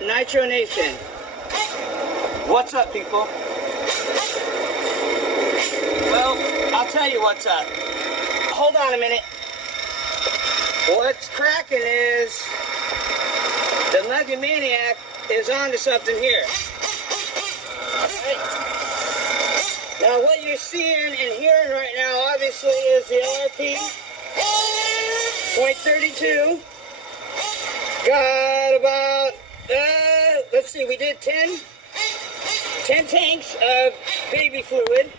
Nitro Nation? What's up, people? Well, I'll tell you what's up. Hold on a minute. What's cracking is the Muggy Maniac is onto something here. Right? Now, what you're seeing and hearing right now, obviously, is the LRP .32. Got about, let's see, we did 10 tanks of baby fluid,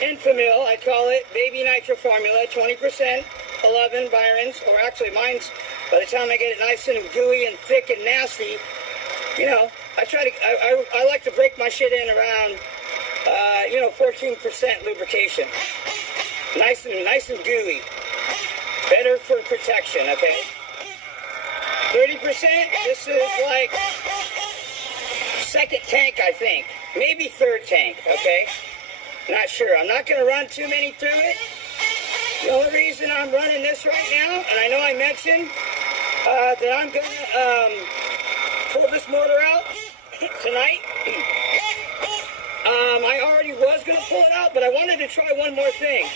Lmfao, I call it, baby nitro formula, 20%, 11 Byrons, or actually mine's, by the time I get it nice and gooey and thick and nasty, you know, I like to break my shit in around, 14% lubrication. Nice and gooey. Better for protection, okay? 30%, this is like second tank, I think. Maybe third tank, okay? Not sure. I'm not going to run too many through it. The only reason I'm running this right now, and I know I mentioned that I'm going to pull this motor out tonight. I already was going to pull it out, but I wanted to try one more thing.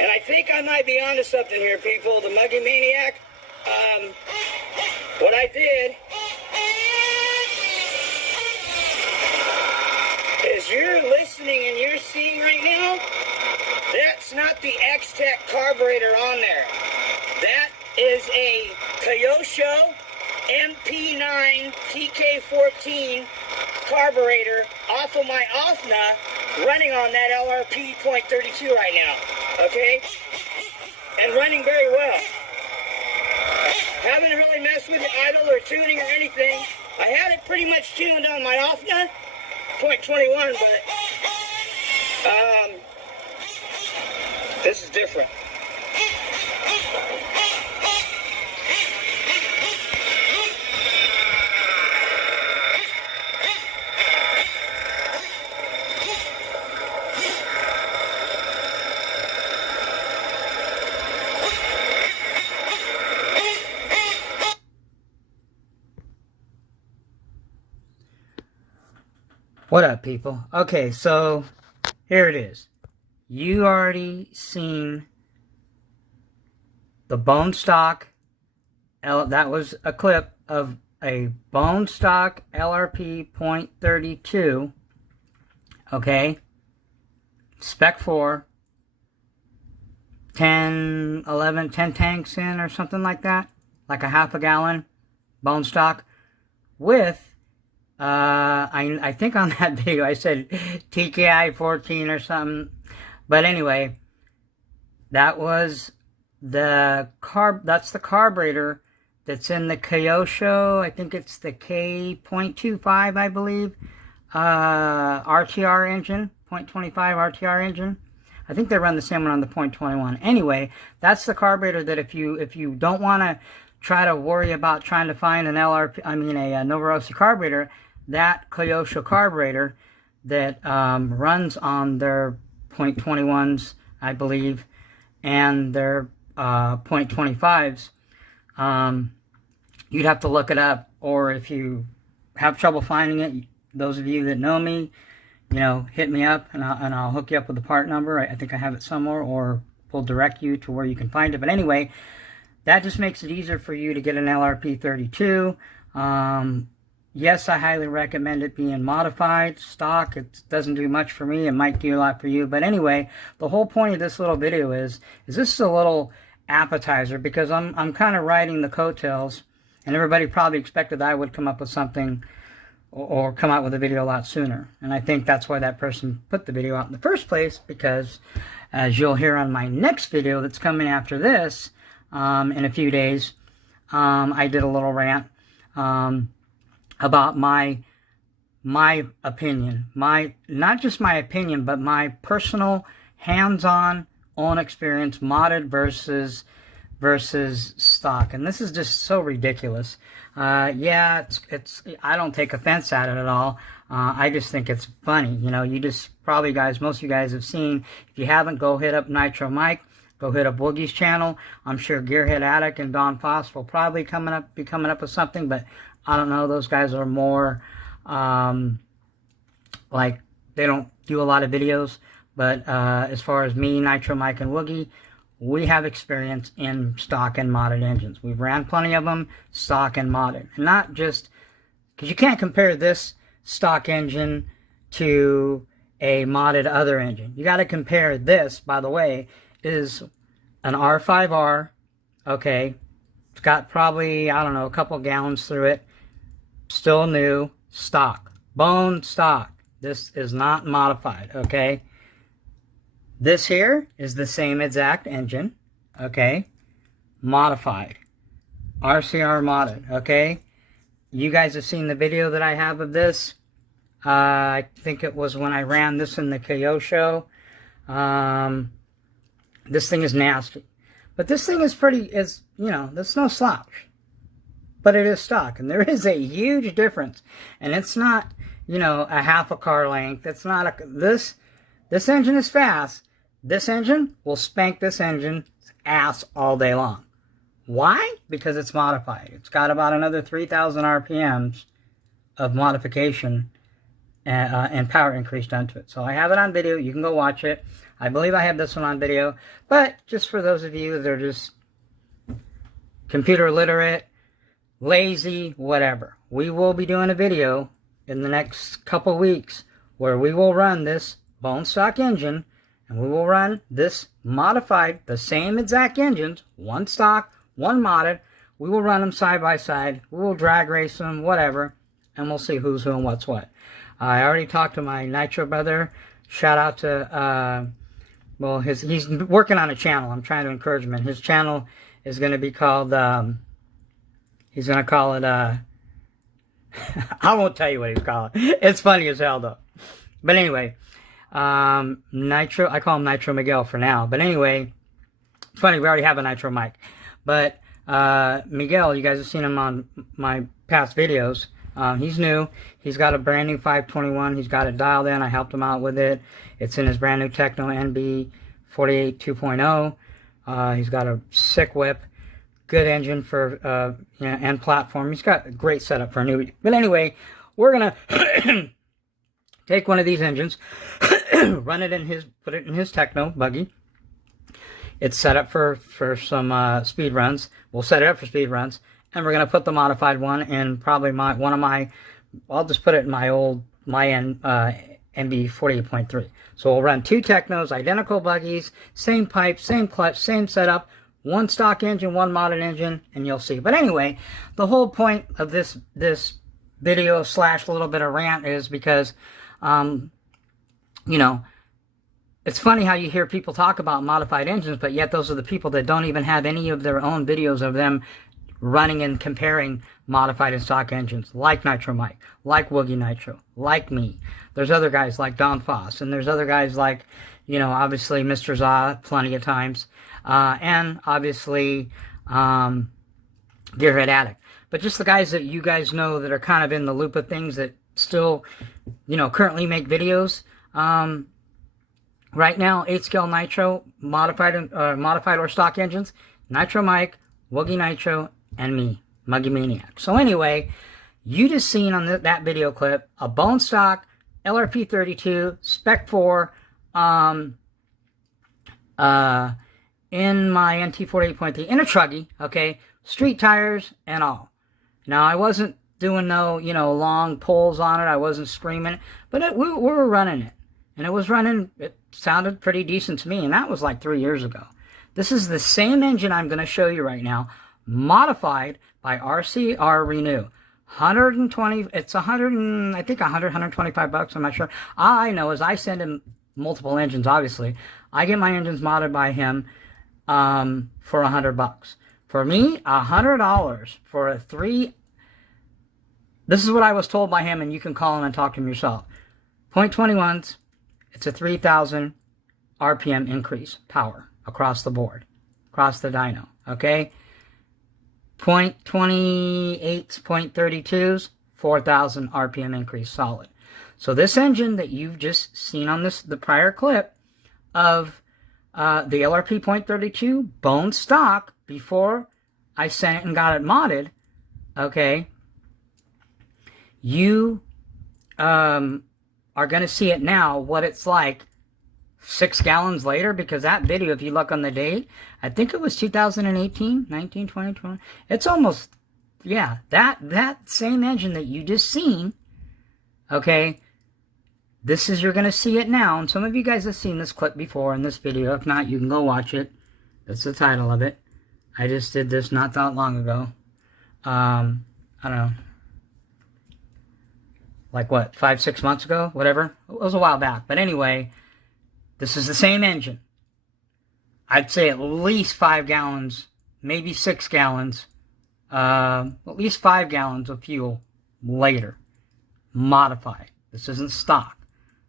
And I think I might be onto something here, people. The Muggy Maniac. What I did is you're listening and you're seeing right now, that's not the X-Tech carburetor on there. That is a Kyosho MP9 TK14 carburetor off of my OFNA running on that LRP .32 right now, okay? And running very well. Haven't really messed with the idle or tuning or anything. I had it pretty much tuned on my OFNA .21, but this is different. What up, people? Okay, so here it is. You already seen the bone stock. That was a clip of a bone stock LRP .32. Okay, spec 4, 10 tanks in or something like that, like a half a gallon bone stock with I think on that video I said TKI 14 or something, but anyway, that was that's the carburetor that's in the Kyosho. I think it's the K.25, I believe, RTR engine, .25 RTR engine. I think they run the same one on the .21. Anyway, that's the carburetor that if you don't want to try to worry about trying to find an LRP, a Novorossi carburetor, that Kyosho carburetor that runs on their .21s, I believe, and their .25s, you'd have to look it up, or if you have trouble finding it, those of you that know me, hit me up and I'll hook you up with the part number. I think I have it somewhere, or we'll direct you to where you can find it. But anyway, that just makes it easier for you to get an LRP 32. Yes, I highly recommend it being modified, stock. It doesn't do much for me. It might do a lot for you. But anyway, the whole point of this little video is this is a little appetizer, because I'm kind of riding the coattails, and everybody probably expected that I would come up with something or come out with a video a lot sooner. And I think that's why that person put the video out in the first place, because as you'll hear on my next video that's coming after this in a few days, I did a little rant about my opinion, not just my opinion, but my personal hands-on own experience, modded versus stock. And this is just so ridiculous. Yeah, it's I don't take offense at it at all. I just think it's funny. You just probably most of you guys have seen. If you haven't, go hit up Nitro Mike. Go hit up Woogie's channel. I'm sure Gearhead Attic and Don Foss will probably be coming up with something, but I don't know. Those guys are more like, they don't do a lot of videos. But as far as me, Nitro, Mike, and Woogie, we have experience in stock and modded engines. We've ran plenty of them, stock and modded. And not just, because you can't compare this stock engine to a modded other engine. You got to compare this, by the way, is an R5R, okay? It's got probably, I don't know, a couple gallons through it. Still new, stock. Bone stock. This is not modified, okay? This here is the same exact engine, okay? Modified. RCR modded, okay? You guys have seen the video that I have of this. I think it was when I ran this in the KO show. This thing is nasty. But this thing is pretty, you know, there's no slouch. But it is stock. And there is a huge difference. And it's not, you know, a half a car length. It's not a, this engine is fast. This engine will spank this engine's ass all day long. Why? Because it's modified. It's got about another 3,000 RPMs of modification and power increase done to it. So I have it on video. You can go watch it. I believe I have this one on video. But just for those of you that are just computer literate, lazy, whatever, we will be doing a video in the next couple weeks where we will run this bone stock engine, and we will run this modified, the same exact engines, one stock, one modded. We will run them side by side. We will drag race them, whatever, and we'll see who's who and what's what. I already talked to my Nitro brother. Shout out to, well, he's working on a channel. I'm trying to encourage him. And his channel is going to be called, he's going to call it, I won't tell you what he's called. It's funny as hell, though. But anyway, Nitro, I call him Nitro Miguel for now. But anyway, it's funny, we already have a Nitro mic. But Miguel, you guys have seen him on my past videos. He's new. He's got a brand new 521. He's got it dialed in. I helped him out with it. It's in his brand new Techno NB 48 2.0. He's got a sick whip. Good engine for, you know, and platform. He's got a great setup for a newbie. But anyway, we're going to take one of these engines, run it in his, put it in his Techno buggy. It's set up for some speed runs. We'll set it up for speed runs. And we're going to put the modified one in probably I'll just put it in my NB 48.3. So we'll run two Technos, identical buggies, same pipe, same clutch, same setup, one stock engine, one modded engine, and you'll see. But anyway, the whole point of this video / little bit of rant is because, you know, it's funny how you hear people talk about modified engines, but yet those are the people that don't even have any of their own videos of them running and comparing modified and stock engines, like Nitro Mike, like Woogie Nitro, like me. There's other guys like Don Foss, and there's other guys like, you know, obviously Mr. Za plenty of times, and obviously Gearhead Addict. But just the guys that you guys know that are kind of in the loop of things that still, you know, currently make videos. Right now, 8-scale Nitro, modified or stock engines, Nitro Mike, Woogie Nitro, and me, Muggy Maniac. So anyway, you just seen on that video clip a bone stock LRP 32 Spec 4 in my NT 48.3 in a truggy, okay, street tires and all. Now I wasn't doing no, you know, long pulls on it. I wasn't screaming, but we were running it, and it was running. It sounded pretty decent to me, and that was like 3 years ago. This is the same engine I'm going to show you right now, modified by RCR Renew. 120, it's 100, I think 125 bucks, I'm not sure. All I know is I send him multiple engines, obviously. I get my engines modded by him for 100 bucks. For me, $100 for a this is what I was told by him, and you can call him and talk to him yourself. 0.21s, it's a 3,000 RPM increase, power, across the board, across the dyno, okay? 0.28s, 0.32s, 4,000 RPM increase, solid. So this engine that you've just seen on the prior clip of the LRP 0.32 bone stock before I sent it and got it modded, okay, You are going to see it now, what it's like 6 gallons later, because that video, if you look on the date, I think it was 2018, 19, 20, 20. It's almost, yeah, that same engine that you just seen, okay, you're going to see it now. And some of you guys have seen this clip before in this video. If not, you can go watch it. That's the title of it. I just did this not that long ago. I don't know. Like what, 5-6 months ago? Whatever. It was a while back. But anyway, this is the same engine. I'd say at least 5 gallons, maybe 6 gallons, at least 5 gallons of fuel later. Modified. This isn't stock.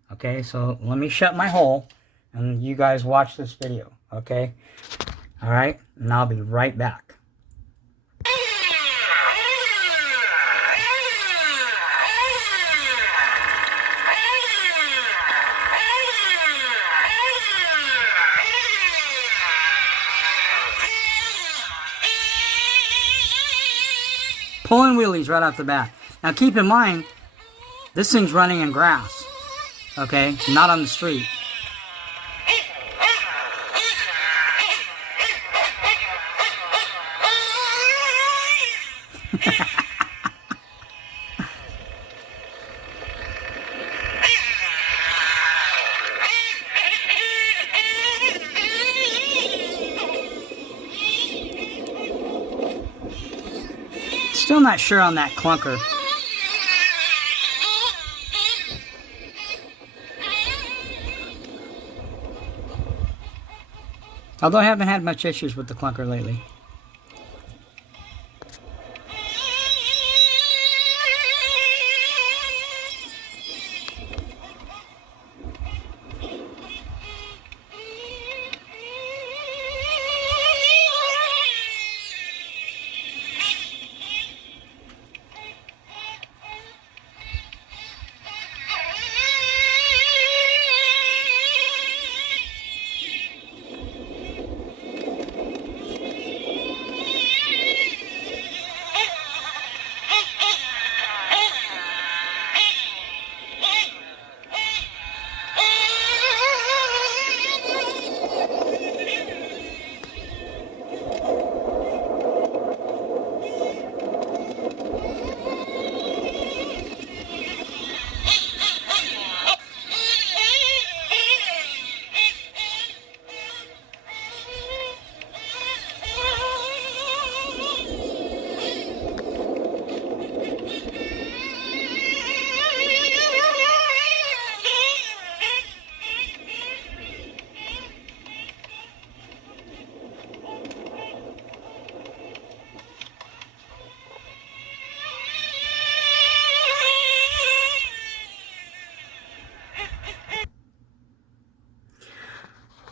Okay, so let me shut my hole and you guys watch this video. Okay? Alright? And I'll be right back. Pulling wheelies right off the bat. Now keep in mind, this thing's running in grass, okay? Not on the street. Still not sure on that clunker. Although I haven't had much issues with the clunker lately.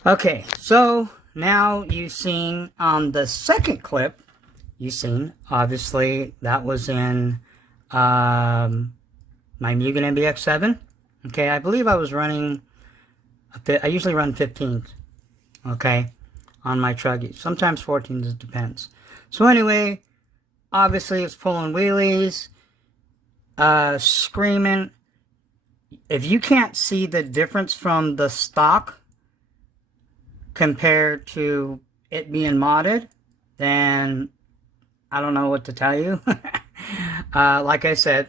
Okay, so now you've seen on the second clip, you've seen, obviously, that was in my Mugen MBX7. Okay, I believe I was running, I usually run 15s, okay, on my truggies. Sometimes 14s, it depends. So anyway, obviously it's pulling wheelies, screaming. If you can't see the difference from the stock compared to it being modded, then I don't know what to tell you. Like I said,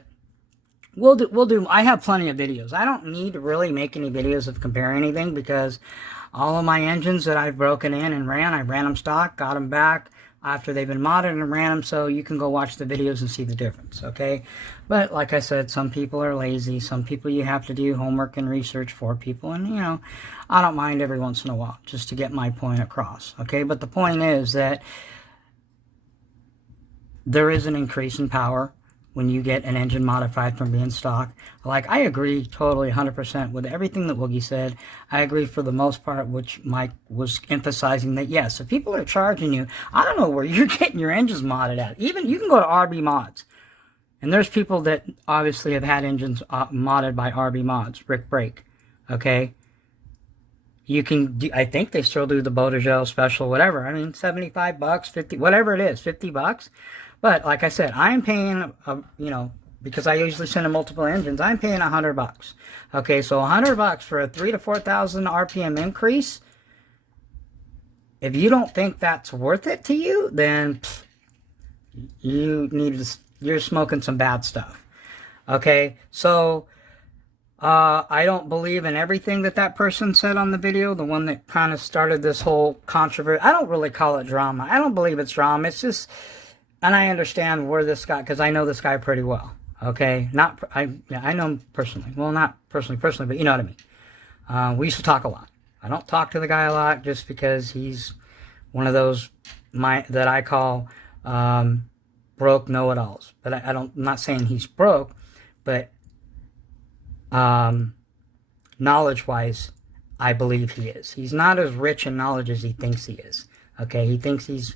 we'll do. I have plenty of videos. I don't need to really make any videos of comparing anything, because all of my engines that I've broken in and ran, I ran them stock, got them back after they've been modded and ran them, so you can go watch the videos and see the difference, okay? But like I said, some people are lazy. Some people you have to do homework and research for people, and, you know, I don't mind every once in a while just to get my point across, okay? But the point is that there is an increase in power when you get an engine modified from being stock. Like, I agree totally 100% with everything that Woogie said. I agree for the most part, which Mike was emphasizing, that yes, if people are charging you, I don't know where you're getting your engines modded at. Even you can go to RB Mods, and there's people that obviously have had engines modded by RB Mods, Rick Brake, okay? You can do, I think they still do the Bodegel special, whatever. I mean, 75 bucks, 50, whatever it is, 50 bucks. But like I said, I'm paying, you know, because I usually send in multiple engines, I'm paying $100. Okay, so $100 for a 3,000 to 4,000 RPM increase. If you don't think that's worth it to you, then you're smoking some bad stuff. Okay, so I don't believe in everything that person said on the video, the one that kind of started this whole controversy. I don't really call it drama. I don't believe it's drama. It's just, and I understand where this guy, because I know this guy pretty well. Okay, I know him personally. Well, not personally, but you know what I mean. We used to talk a lot. I don't talk to the guy a lot just because he's one of those that I call broke know-it-alls. But I'm not saying he's broke, but knowledge-wise, I believe he is. He's not as rich in knowledge as he thinks he is. Okay, he thinks he's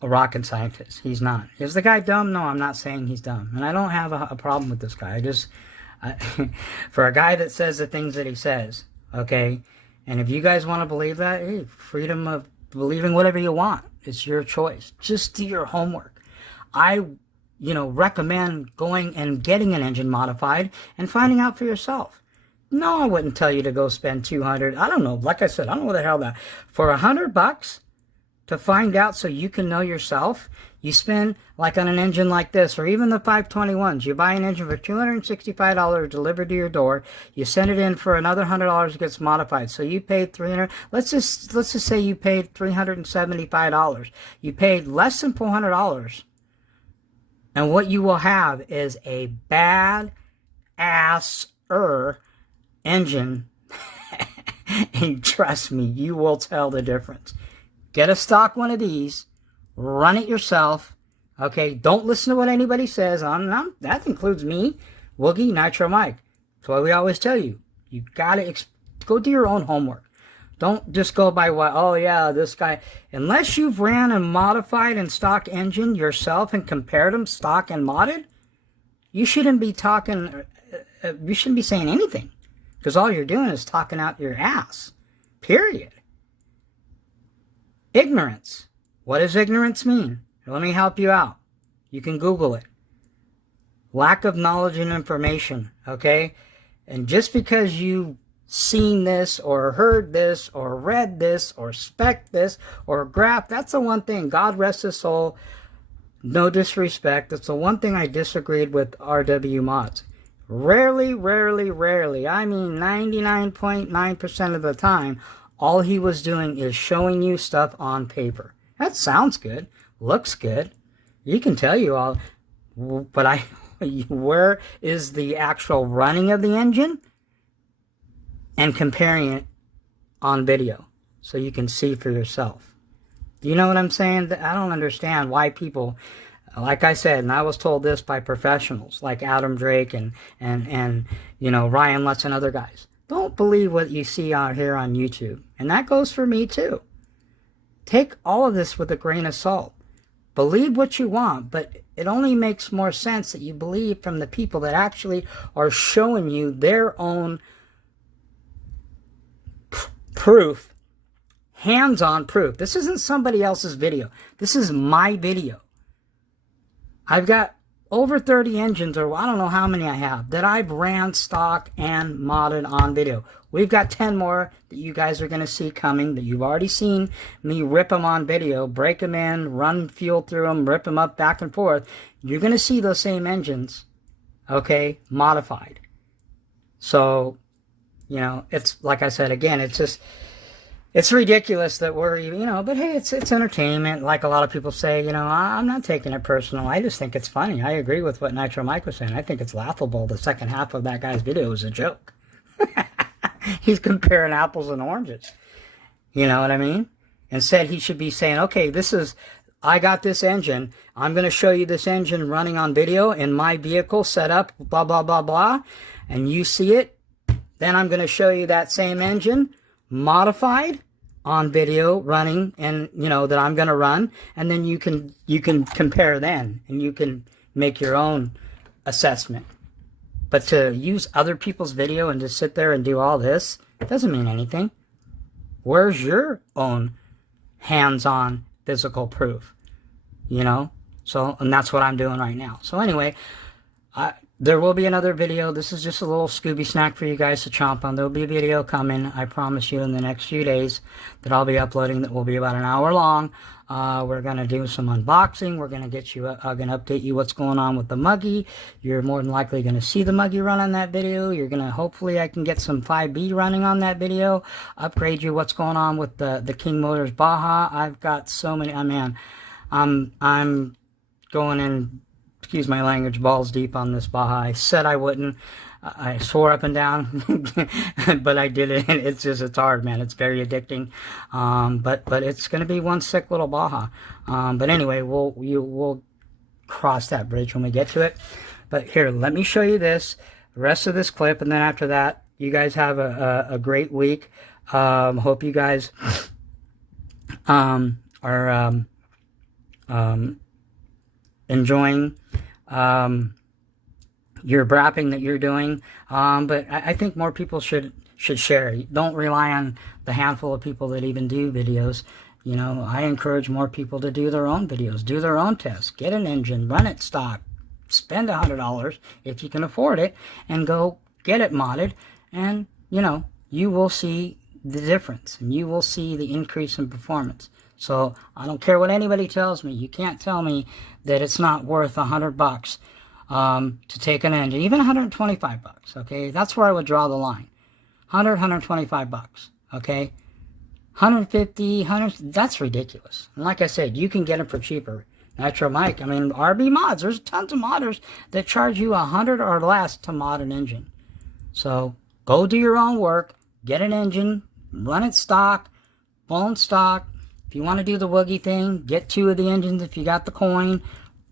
a rocket scientist. He's not. Is the guy dumb? No, I'm not saying he's dumb. And I don't have a problem with this guy. I just, for a guy that says the things that he says, okay, and if you guys want to believe that, hey, freedom of believing whatever you want. It's your choice. Just do your homework. I recommend going and getting an engine modified and finding out for yourself. No, I wouldn't tell you to go spend $200. I don't know. Like I said, I don't know what the hell that. For $100 to find out so you can know yourself, you spend, like on an engine like this, or even the 521s, you buy an engine for $265 delivered to your door, you send it in for another $100, it gets modified. So you paid $300, let's just say you paid $375. You paid less than $400. And what you will have is a bad-ass-er engine. And trust me, you will tell the difference. Get a stock one of these. Run it yourself. Okay, don't listen to what anybody says. That includes me, Woogie, Nitro Mike. That's why we always tell you. You got to go do your own homework. Don't just go by what, oh yeah, this guy. Unless you've ran a modified and stock engine yourself and compared them stock and modded, you shouldn't be talking, you shouldn't be saying anything. Because all you're doing is talking out your ass. Period. Ignorance. What does ignorance mean? Let me help you out. You can Google it. Lack of knowledge and information, okay? And just because you seen this or heard this or read this or spec this or graph, that's the one thing. God rest his soul. No disrespect. That's the one thing I disagreed with RW Mods. Rarely, I mean 99.9% of the time, all he was doing is showing you stuff on paper. That sounds good. Looks good. You can tell you all, but where is the actual running of the engine? And comparing it on video so you can see for yourself. Do you know what I'm saying? I don't understand why people, like I said, and I was told this by professionals like Adam Drake and Ryan Lutz and other guys. Don't believe what you see out here on YouTube. And that goes for me too. Take all of this with a grain of salt. Believe what you want, but it only makes more sense that you believe from the people that actually are showing you their own proof, hands-on proof. This isn't somebody else's video. This is my video. I've got over 30 engines, or I don't know how many I have, that I've ran stock and modded on video. We've got 10 more that you guys are going to see coming, that you've already seen me rip them on video, break them in, run fuel through them, rip them up back and forth. You're going to see those same engines, okay, modified. So, it's like I said, again, it's ridiculous that we're, but hey, it's entertainment. Like a lot of people say, I'm not taking it personal. I just think it's funny. I agree with what Nitro Mike was saying. I think it's laughable. The second half of that guy's video was a joke. He's comparing apples and oranges. You know what I mean? Instead, he should be saying, okay, I got this engine. I'm going to show you this engine running on video in my vehicle set up, blah, blah, blah, blah. And you see it. Then I'm going to show you that same engine modified on video running, and that I'm going to run, and then you can compare then, and you can make your own assessment. But to use other people's video and to sit there and do all this doesn't mean anything. Where's your own hands-on physical proof? So, and that's what I'm doing right now. So anyway, there will be another video. This is just a little Scooby snack for you guys to chomp on. There'll be a video coming, I promise you, in the next few days that I'll be uploading that will be about an hour long. We're going to do some unboxing. We're going to get you, going to update you what's going on with the Muggy. You're more than likely going to see the Muggy run on that video. You're going to, hopefully I can get some 5B running on that video. Upgrade you what's going on with the King Motors Baja. I've got so many, I'm going in, excuse my language, balls deep on this Baja. I said I wouldn't. I swore up and down, but I did it. It's hard, man. It's very addicting. But it's going to be one sick little Baja. But anyway, we'll cross that bridge when we get to it. But here, let me show you the rest of this clip, and then after that, you guys have a great week. Hope you guys are enjoying your brapping that you're doing, but I think more people should share. Don't rely on the handful of people that even do videos. You know, I encourage more people to do their own videos, do their own tests, get an engine, run it stock, spend $100 if you can afford it, and go get it modded, and you know, you will see the difference, and you will see the increase in performance. So I don't care what anybody tells me. You can't tell me that it's not worth $100 to take an engine, even $125. Okay, that's where I would draw the line. $125. Okay, 150, 100. That's ridiculous. And like I said, you can get them for cheaper. Nitro Mike. I mean, RB Mods. There's tons of modders that charge you $100 or less to mod an engine. So go do your own work. Get an engine. Run it stock. Bone stock. If you want to do the Woogie thing, get 2 of the engines if you got the coin.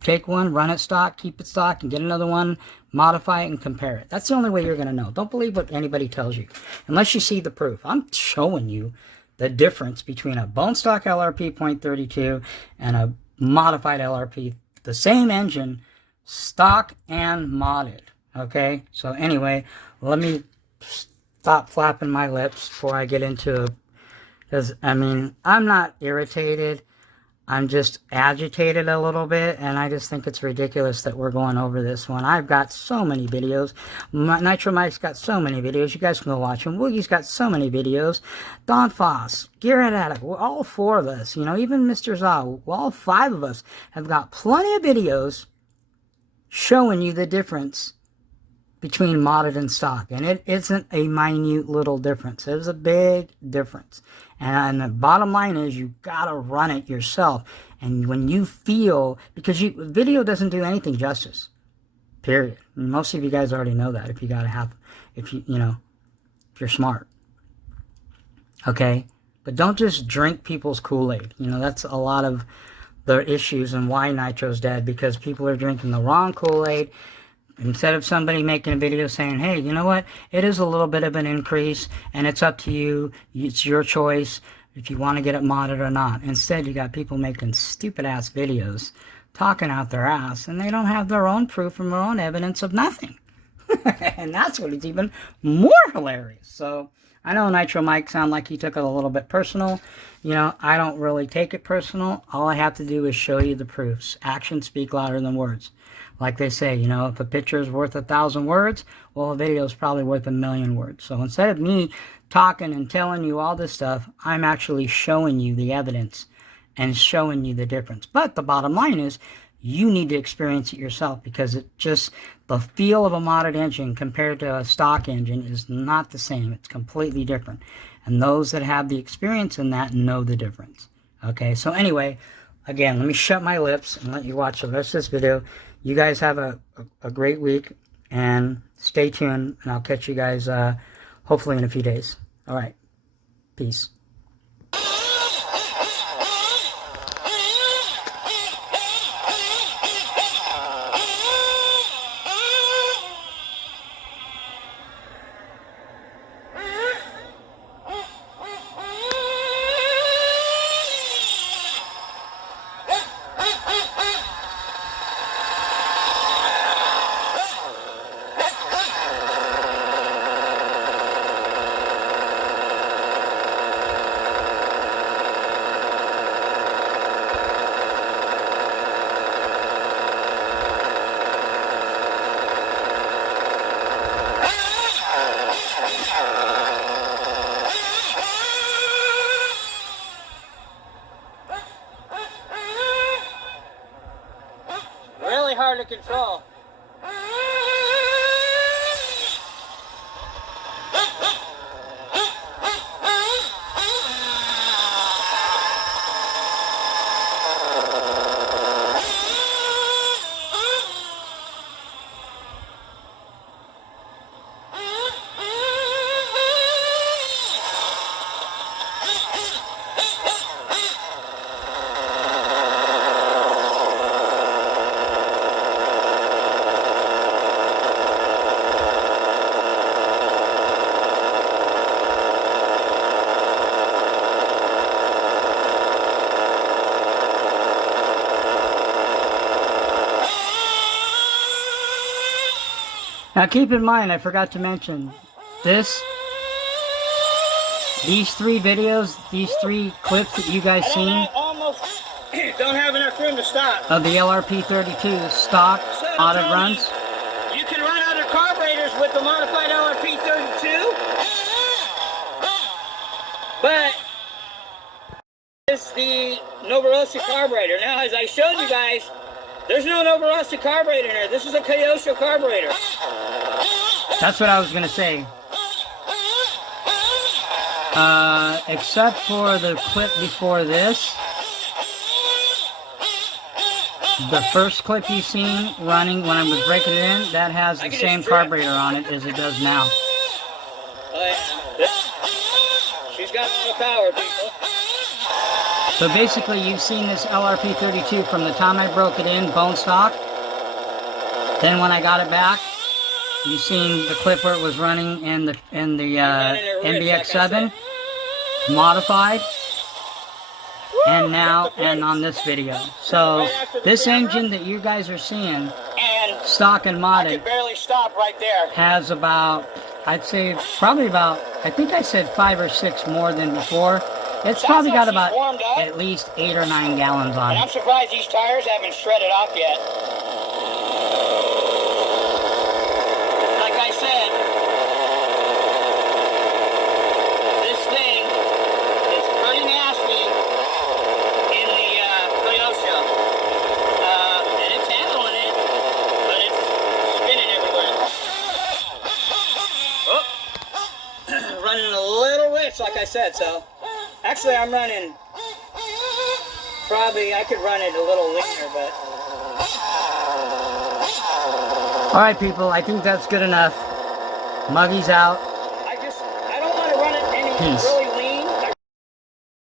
Take one, run it stock, keep it stock, and get another one, modify it, and compare it. That's the only way you're going to know. Don't believe what anybody tells you, unless you see the proof. I'm showing you the difference between a bone stock LRP .32 and a modified LRP. The same engine, stock and modded. Okay? So anyway, let me stop flapping my lips before I get into, because, I mean, I'm not irritated. I'm just agitated a little bit, and I just think it's ridiculous that we're going over this one. I've got so many videos. Nitro Mike's got so many videos. You guys can go watch them. Woogie's got so many videos. Don Foss, Garrett Attic, all 4 of us, you know, even Mr. Zaw, all 5 of us have got plenty of videos showing you the difference between modded and stock. And it isn't a minute little difference. It's a big difference. And the bottom line is you gotta run it yourself. And when you feel, because video doesn't do anything justice. Period. And most of you guys already know that if you're smart. Okay? But don't just drink people's Kool-Aid. You know, that's a lot of the issues and why Nitro's dead, because people are drinking the wrong Kool-Aid. Instead of somebody making a video saying, hey, you know what, it is a little bit of an increase, and it's up to you, it's your choice, if you want to get it modded or not. Instead, you got people making stupid-ass videos, talking out their ass, and they don't have their own proof and their own evidence of nothing. And that's what is even more hilarious. So, I know Nitro Mike sounded like he took it a little bit personal. You know, I don't really take it personal. All I have to do is show you the proofs. Actions speak louder than words. Like they say, you know, if a picture is worth 1,000 words, well, a video is probably worth 1,000,000 words. So instead of me talking and telling you all this stuff, I'm actually showing you the evidence and showing you the difference. But the bottom line is, you need to experience it yourself, because it just, the feel of a modded engine compared to a stock engine is not the same. It's completely different. And those that have the experience in that know the difference. Okay, so anyway, again, let me shut my lips and let you watch the rest of this video. You guys have a great week, and stay tuned, and I'll catch you guys hopefully in a few days. All right. Peace. of control. Now keep in mind, I forgot to mention, these three videos, these three clips that you guys seen, I almost don't have enough room to stop. Of the LRP32 stock audit runs. You can run other carburetors with the modified LRP32, but it's the Novorossy carburetor. Now, as I showed you guys, there's no Novorossy carburetor in there. This is a Kyosho carburetor. That's what I was going to say. Except for the clip before this. The first clip you seen running when I was breaking it in, that has the same carburetor on it as it does now. She's got a lot of power, people. So basically, you've seen this LRP32 from the time I broke it in, bone stock. Then when I got it back, you've seen the clip where it was running in the NBX7, modified, and now and on this video. So this engine that you guys are seeing, stock and modded, I can barely stop right there. has about, I'd say probably about, I think I said 5 or 6 more than before. It's probably got about at least 8 or 9 gallons on and it. I'm surprised these tires haven't shredded off yet. Like I said, this thing is pretty nasty in the Kyosho. And it's handling it, but it's spinning everywhere. Oh. Running a little rich, like I said, so. Actually, I'm running, probably, I could run it a little leaner, but. Alright people, I think that's good enough. Muggy's out. I don't want to run it any really